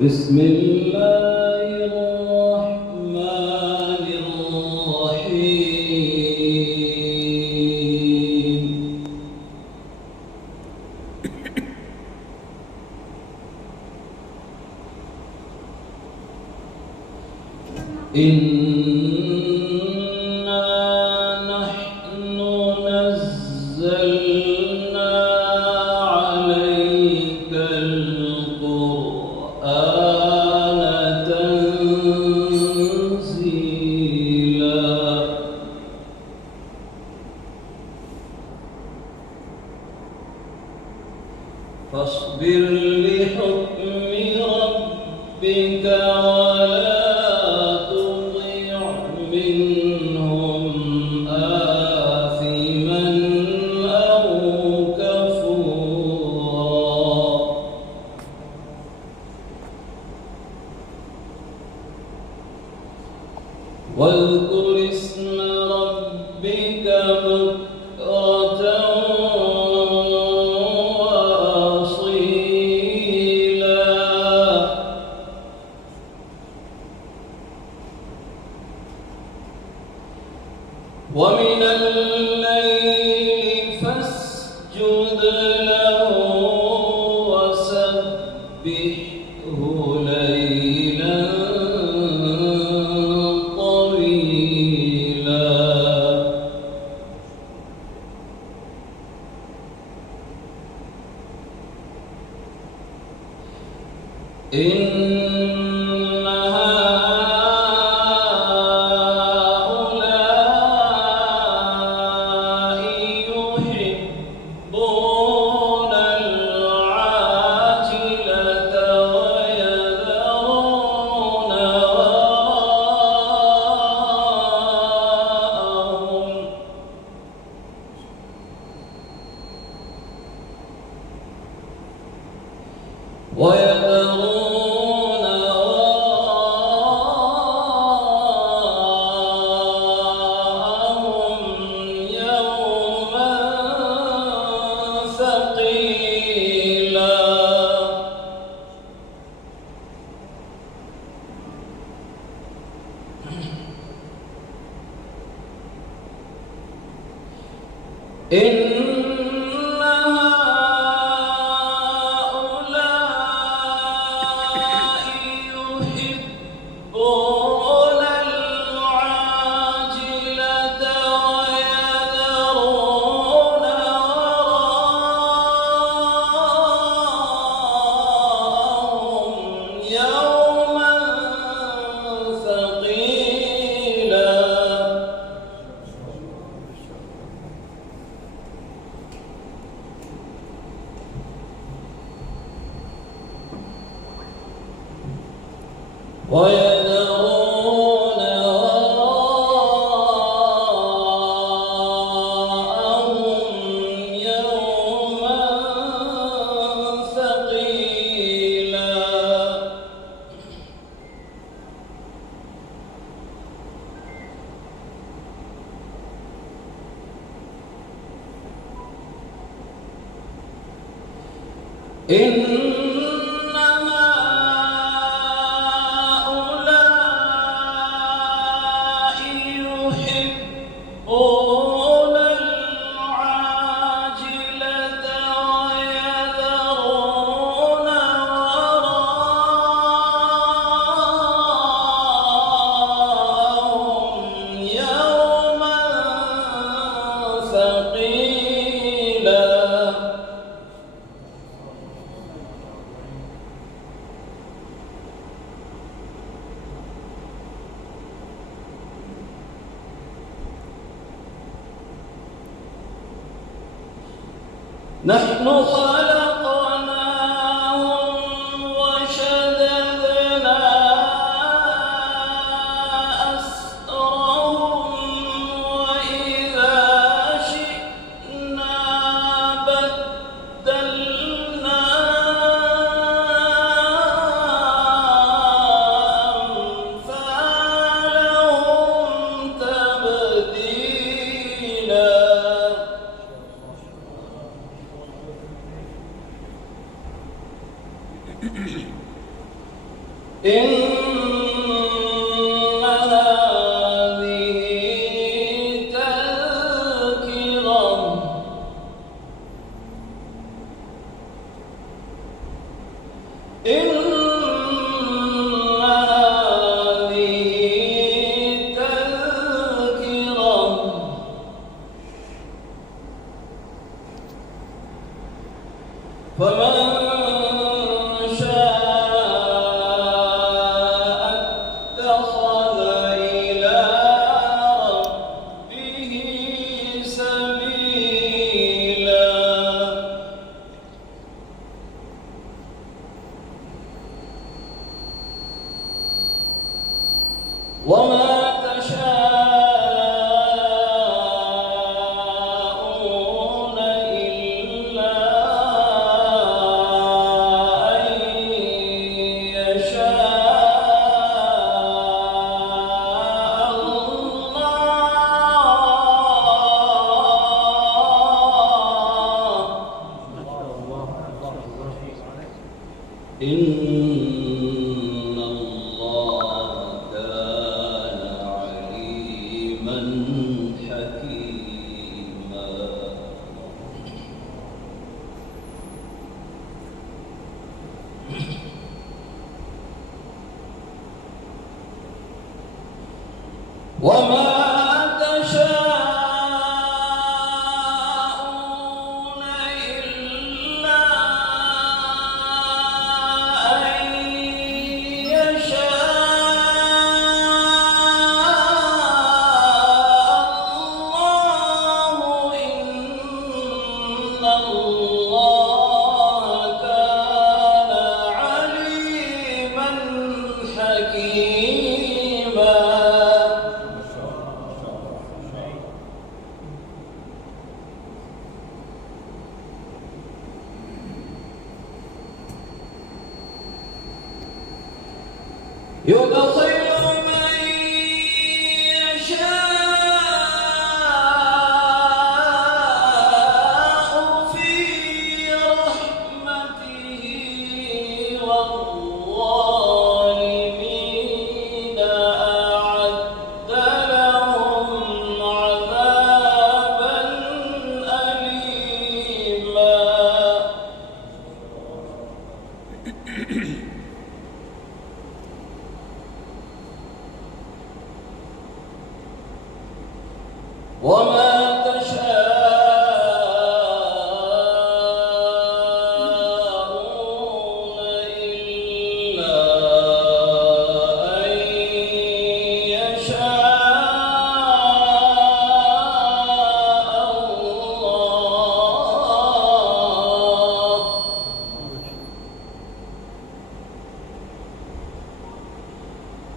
بسم الله الرحمن الرحيم. إنا نحن نزلنا عليك القرآن تنزيلا فاصبر لحكم ربك ولا تطع منهم آثما أو كفورا واذكر اسم ربك بكرة وأصيلا ومن الليل فاسجد له وسبحه ليلا طويلا إن هؤلاء يحبون العاجلة ويذرون وراءهم يوما ثقيلا إن هؤلاء يحبون العاجلة ويذرون وراءهم يوما ثقيلا ويذرون وراءهم يوما ثقيلا إن هؤلاء يحبون العاجلة ويذرون وراءهم يوما ثقيلا نحن خلقناهم وشددنا أسرهم وإذا شئنا بدلنا أمثالهم تبديلا إن فمن شاء اتخذ إلى ربه سبيلا وما تشاءون إلا أن يشاء الله. إن الله كان عليما حكيما. وما تشاءون إلا أن يشاء الله. إن الله كان عليما حكيما. يدخل من يشاء في رحمته والظالمين أعد لهم عذابا أليما. وما تشاءون إلا أن يشاء الله.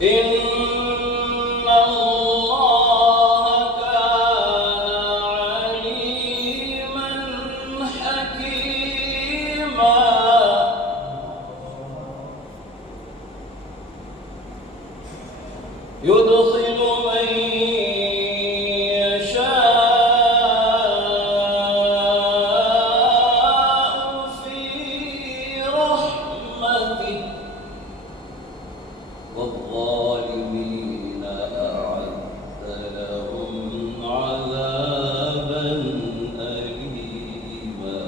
إن الله كان عليما حكيما. يدخل من يشاء في رحمته والظالمين أعد لهم عذابا أليما.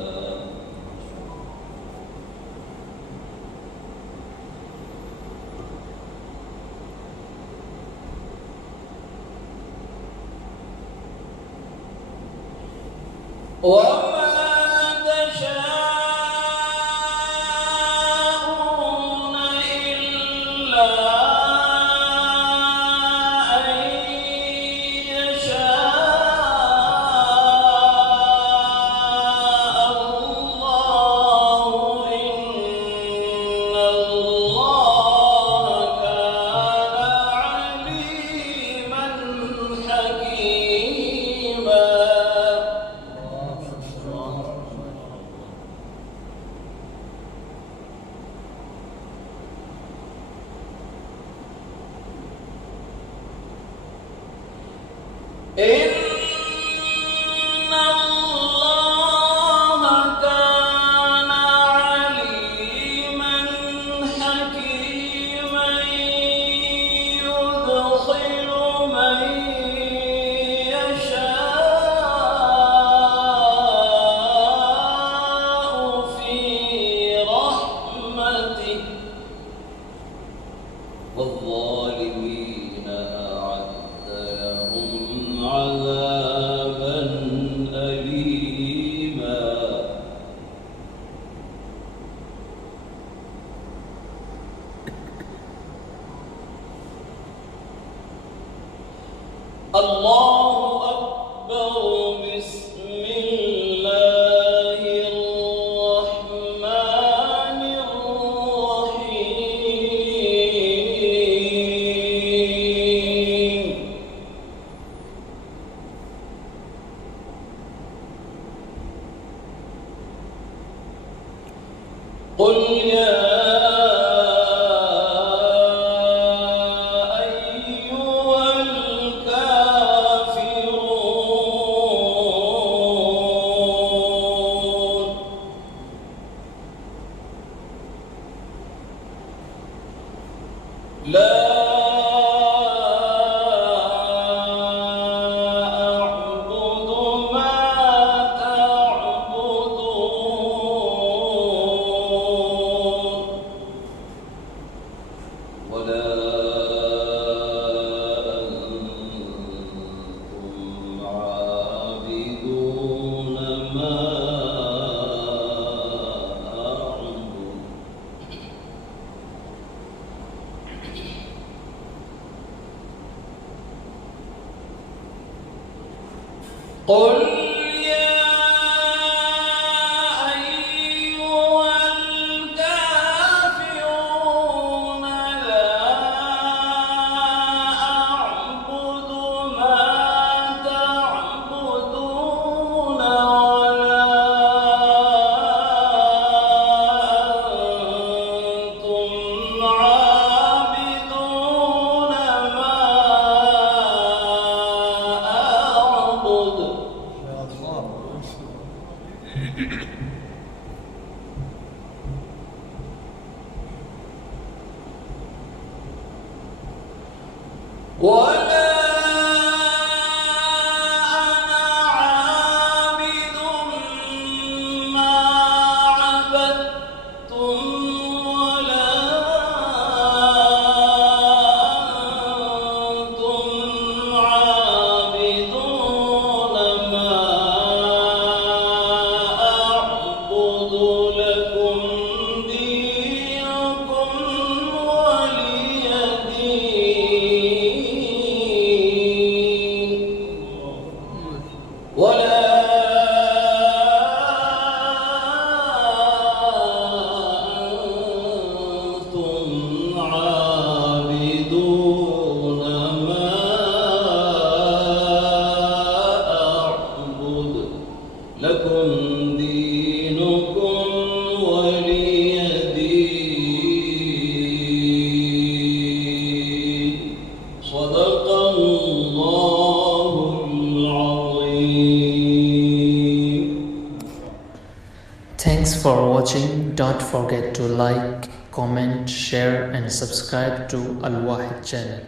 وما تشاءون إلا أن يشاء الله. إن الله كان عليما حكيما. إن الله كان عليما حكيما. الله أكبر بسم الله الرحمن الرحيم قل يا لا أعبد ما تعبدون ولا أنتم عابدون ما قل يا أيها الكافرون لا أعبد ما تعبدون ولا أنتم عابدون ما أعبد ولا أنا عابد ما عبدتم ولا أنتم عابدون ما أعبد لكم دينكم ولي دين ولا أنتم عابدون ما أعبد لكم دينكم ولي دين صدق الله العظيم. Thanks for watching. Don't forget to like, comment, share and subscribe to Al Wahid channel.